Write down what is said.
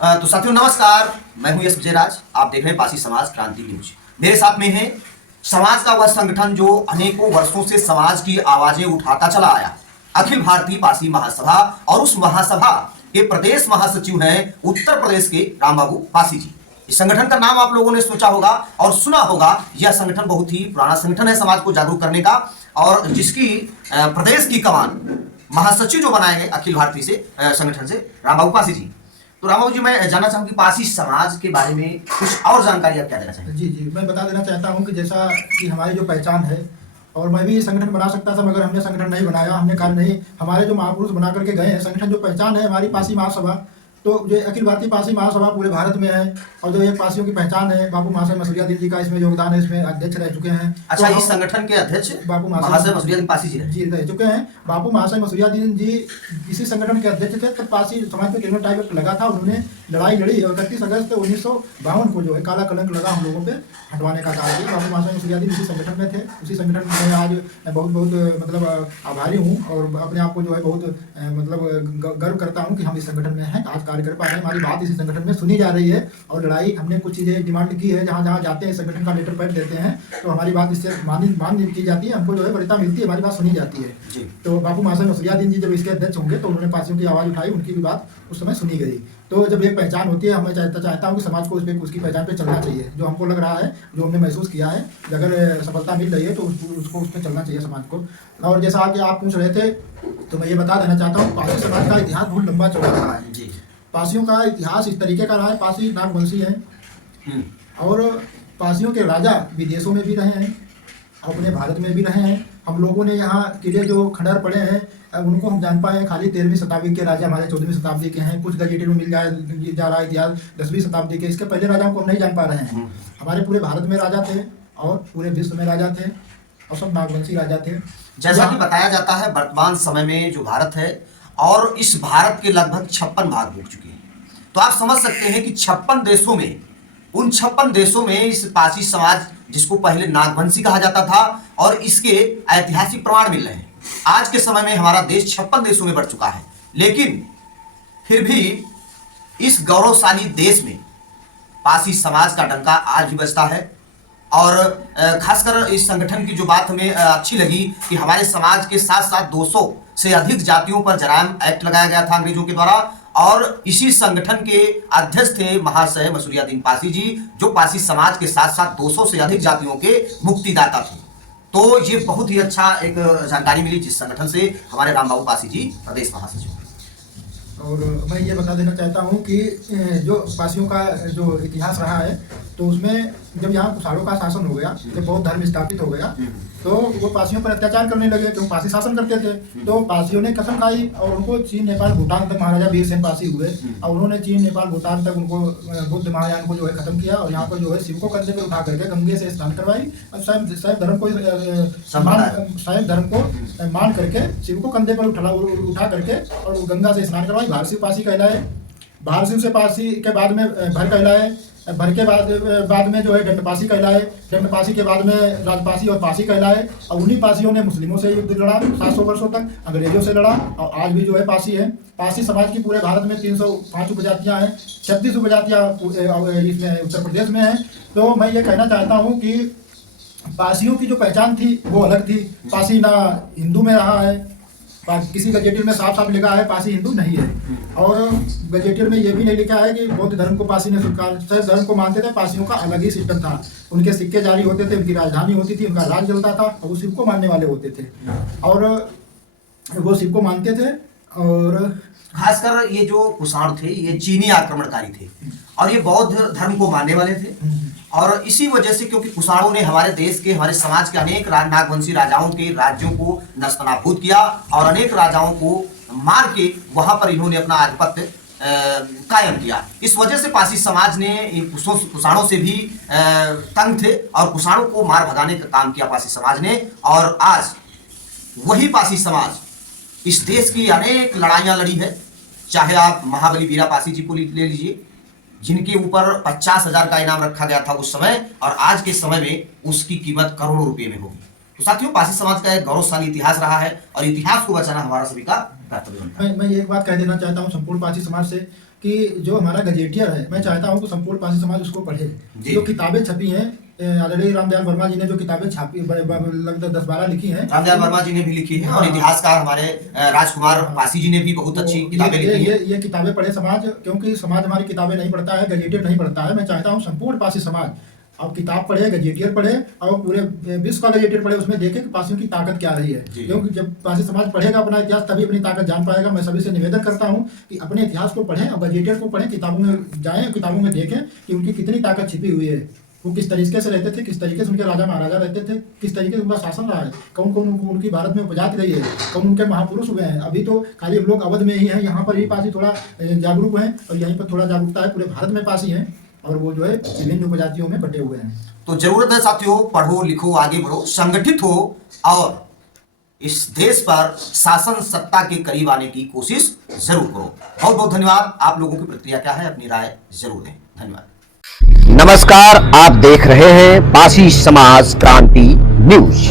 तो साथियों नमस्कार, मैं हूं यश विजयराज। आप देख रहे हैं पासी समाज क्रांति न्यूज। मेरे साथ में है समाज का वह संगठन जो अनेकों वर्षों से समाज की आवाजें उठाता चला आया, अखिल भारतीय पासी महासभा। और उस महासभा के प्रदेश महासचिव हैं उत्तर प्रदेश के रामबाबू पासी जी। इस संगठन का नाम आप लोगों ने सोचा होगा और सुना होगा। यह संगठन बहुत ही पुराना संगठन है समाज को जागरूक करने का, और जिसकी प्रदेश की कमान महासचिव जो बनाए गए अखिल भारतीय से संगठन से रामबाबू पासी जी। तो रामबाबू जी, मैं जानना चाहूँ कि पासी समाज के बारे में कुछ और जानकारी आप क्या देना चाहेंगे? जी, मैं बता देना चाहता हूँ कि जैसा कि हमारी जो पहचान है, और मैं भी ये संगठन बना सकता था मगर हमने संगठन नहीं बनाया। हमने कहा नहीं, हमारे जो महापुरुष बना करके गए हैं संगठन, जो पहचान है हमारी पासी महासभा, तो ये अखिल भारतीय पासी महासभा पूरे भारत में है। और जो ये पासियों की पहचान है, बापू महाशय मसूरियादीन जी का इसमें योगदान है, इसमें अध्यक्ष रह चुके हैं। अच्छा, तो इस संगठन के अध्यक्ष बापू महाशय मसूरियादीन पासी जी रह चुके हैं। बापू महाशय मसूरियादीन जी इसी संगठन के अध्यक्ष थे। तब पासी समाज पे क्रिमिनल टाइप लगा था, उन्होंने लड़ाई लड़ी और 31 अगस्त 1952 को जो है काला कलंक लगा हम लोगों पे हटवाने का कार्य किया। बापू महाशय मसूरियादीन इसी संगठन में थे। उसी संगठन में आज मैं बहुत मतलब आभारी हूँ और अपने आप को जो है बहुत मतलब गर्व करता हूँ कि हम इस संगठन में हैं, आज कार्य कर पा रहे हैं। हमारी बात इसी संगठन में सुनी जा रही है और लड़ाई हमने कुछ चीज़ें डिमांड की है, जहाँ जहाँ जाते हैं संगठन का लेटर पैड देते हैं तो हमारी बात इससे मान की जाती है, हमको जो है वरीयता मिलती है, हमारी बात सुनी जाती है। तो बापू महाशय मसूरियादीन जी जब इसके अध्यक्ष होंगे तो उन्होंने पासियों की आवाज़ उठाई, उनकी भी बात उस समय सुनी गई। तो जब एक पहचान होती है, मैं चाहता हूँ कि समाज को उसकी पहचान पे चलना चाहिए। जो हमको लग रहा है, जो हमने महसूस किया है, अगर सफलता मिल रही है तो उसको उस पर चलना चाहिए समाज को। और जैसा कि आप पूछ रहे थे तो मैं ये बता देना चाहता हूँ, पासी समाज का इतिहास बहुत लंबा चौड़ा रहा है। जी, पासियों का इतिहास इस तरीके का रहा है। पासी नागवंशी हैं और पासियों के राजा विदेशों में भी रहे हैं, अपने भारत में भी रहे हैं। हम लोगों ने यहाँ किले जो खंडहर पड़े हैं उनको हम जान पाए हैं खाली 13वीं शताब्दी के राजा, हमारे 14वीं शताब्दी के हैं। कुछ गजेटेड में मिल जा रहा है इतिहास 10वीं शताब्दी के। इसके पहले राजाओं को हम नहीं जान पा रहे हैं। हमारे पूरे भारत में राजा थे और पूरे विश्व में राजा थे और सब नागवंशी राजा थे। जैसा कि बताया जाता है वर्तमान समय में जो भारत है और इस भारत के लगभग 56 भाग हो चुके हैं। तो आप समझ सकते हैं कि 56 देशों में, उन 56 देशों में इस पासी समाज, जिसको पहले नागवंशी कहा जाता था, और इसके ऐतिहासिक प्रमाण मिल रहे हैं। आज के समय में हमारा देश 56 देशों में बढ़ चुका है, लेकिन फिर भी इस गौरवशाली देश में पासी समाज का डंका आज भी बजता है। और खासकर इस संगठन की जो बात हमें अच्छी लगी कि हमारे समाज के साथ साथ 200 से अधिक जातियों पर जराइम एक्ट लगाया गया था अंग्रेजों के द्वारा, और इसी संगठन के अध्यक्ष थे महाशय मसूरियादीन पासी जी, जो पासी समाज के साथ साथ 200 से अधिक जातियों के मुक्तिदाता थे। तो ये बहुत ही अच्छा एक जानकारी मिली जिस संगठन से हमारे रामबाबू पासी जी प्रदेश महासचिव। और मैं ये बता देना चाहता हूँ कि जो पासियों का जो इतिहास रहा है, तो उसमें जब यहाँ कुशाणों का शासन हो गया, जब बौद्ध धर्म स्थापित हो गया, तो वो पासियों पर अत्याचार करने लगे क्योंकि पासी शासन करते थे। तो पासियों ने कसम खाई और उनको चीन नेपाल भूटान तक, महाराजा वीरसेन पासी हुए और उन्होंने चीन नेपाल भूटान तक उनको बुद्ध महायान को जो है खत्म किया और यहाँ पर जो है शिव को कंधे पर उठा करके गंगे से स्नान करवाई और शैव धर्म को मान करके शिव को कंधे पर उठा करके और गंगा से स्नान करवाई। भारशिव पासी कहलाए। भारशिव से पासी के बाद में भर कहलाए। भर के बाद में जो है दंडपासी कहलाए। दंडपासी के बाद में राजपासी और पासी कहलाए। और उन्हीं पासियों ने मुस्लिमों से युद्ध लड़ा 700 वर्षों तक, अंग्रेजों से लड़ा और आज भी जो है पासी है। पासी समाज की पूरे भारत में 305 उपजातियां हैं, 36 उपजातियां इसमें उत्तर प्रदेश में हैं। तो मैं ये कहना चाहता हूँ कि पासियों की जो पहचान थी वो अलग थी। पासी ना हिंदू में रहा है, किसी गजेटियर में साफ साफ लिखा है पासी हिंदू नहीं है, और गजेटियर में ये भी नहीं लिखा है कि बौद्ध धर्म को पासी ने स्वीकार। शैव धर्म को मानते थे। पासियों का अलग ही सिस्टम था, उनके सिक्के जारी होते थे, उनकी राजधानी होती थी, उनका राज चलता था और वो शिव को मानने वाले होते थे और वो शिव को मानते थे। और खासकर ये जो कुषाण थे ये चीनी आक्रमणकारी थे और ये बौद्ध धर्म को मानने वाले थे, और इसी वजह से क्योंकि कुषाणों ने हमारे देश के, हमारे समाज के अनेक नागवंशी राजाओं के राज्यों को नस्तनाबूद किया और अनेक राजाओं को मार के वहां पर इन्होंने अपना आधिपत्य कायम किया। इस वजह से पासी समाज ने इन कुषाणों से भी तंग थे और कुषाणों को मार भगाने का काम किया पासी समाज ने। और आज वही पासी समाज इस देश की अनेक लड़ाइयां लड़ी है। चाहे आप महाबली वीरा पासी जी को ले लीजिए, जिनके ऊपर 50,000 का इनाम रखा गया था उस समय, और आज के समय में उसकी कीमत करोड़ों रुपए में होगी। तो साथियों, पासी समाज का एक गौरवशाली इतिहास रहा है और इतिहास को बचाना हमारा सभी का कर्तव्य बनता है। मैं एक बात कह देना चाहता हूँ संपूर्ण पासी समाज से कि जो हमारा गजेटियर है, मैं चाहता हूँ कि संपूर्ण पारसी समाज उसको पढ़े। जी। जो किताबें छपी हैं, आदरणीय रामदयाल वर्मा जी ने जो किताबें छापी लगभग 10-12 लिखी हैं, रामदयाल वर्मा जी ने भी लिखी है और हाँ। इतिहासकार हमारे राजकुमार पासी जी ने भी बहुत अच्छी किताबें लिखी हैं। ये किताबें पढ़े समाज, क्योंकि समाज हमारी किताबें नहीं पढ़ता है, गजेटियर नहीं पढ़ता है। मैं चाहता हूँ संपूर्ण पारसी समाज अब किताब पढ़े, गजेटियर पढ़े और पूरे विश्व का गजेटियर पढ़े, उसमें देखे कि पारसियों की ताकत क्या रही है। जी। क्योंकि जब पारसी समाज पढ़ेगा अपना इतिहास तभी अपनी ताकत जान पाएगा। मैं सभी से निवेदन करता हूँ कि अपने इतिहास को पढ़ें और गजेटियर को पढ़ें, किताबों में जाएं, किताबों में देखें कि उनकी कितनी ताकत छिपी हुई है, वो किस तरीके से रहते थे, किस तरीके से उनके राजा महाराजा रहते थे, किस तरीके से उनका शासन रहा है, कौन कौन उनकी भारत में उपजात रही है, कौन उनके महापुरुष हुए हैं। अभी तो खाली हम लोग अवध में ही हैं, यहाँ पर ही पासी थोड़ा जागरूक हैं और यहीं पर थोड़ा जागरूकता है, पूरे भारत में पासी हैं और वो जो है विभिन्न उपजातियों में बटे हुए हैं। तो जरूरत है साथियों, पढ़ो लिखो आगे बढ़ो, संगठित हो और इस देश पर शासन सत्ता के करीब आने की कोशिश जरूर करो। बहुत बहुत धन्यवाद। आप लोगों की प्रतिक्रिया क्या है, अपनी राय जरूर दें। धन्यवाद। नमस्कार, आप देख रहे हैं पासी समाज क्रांति न्यूज।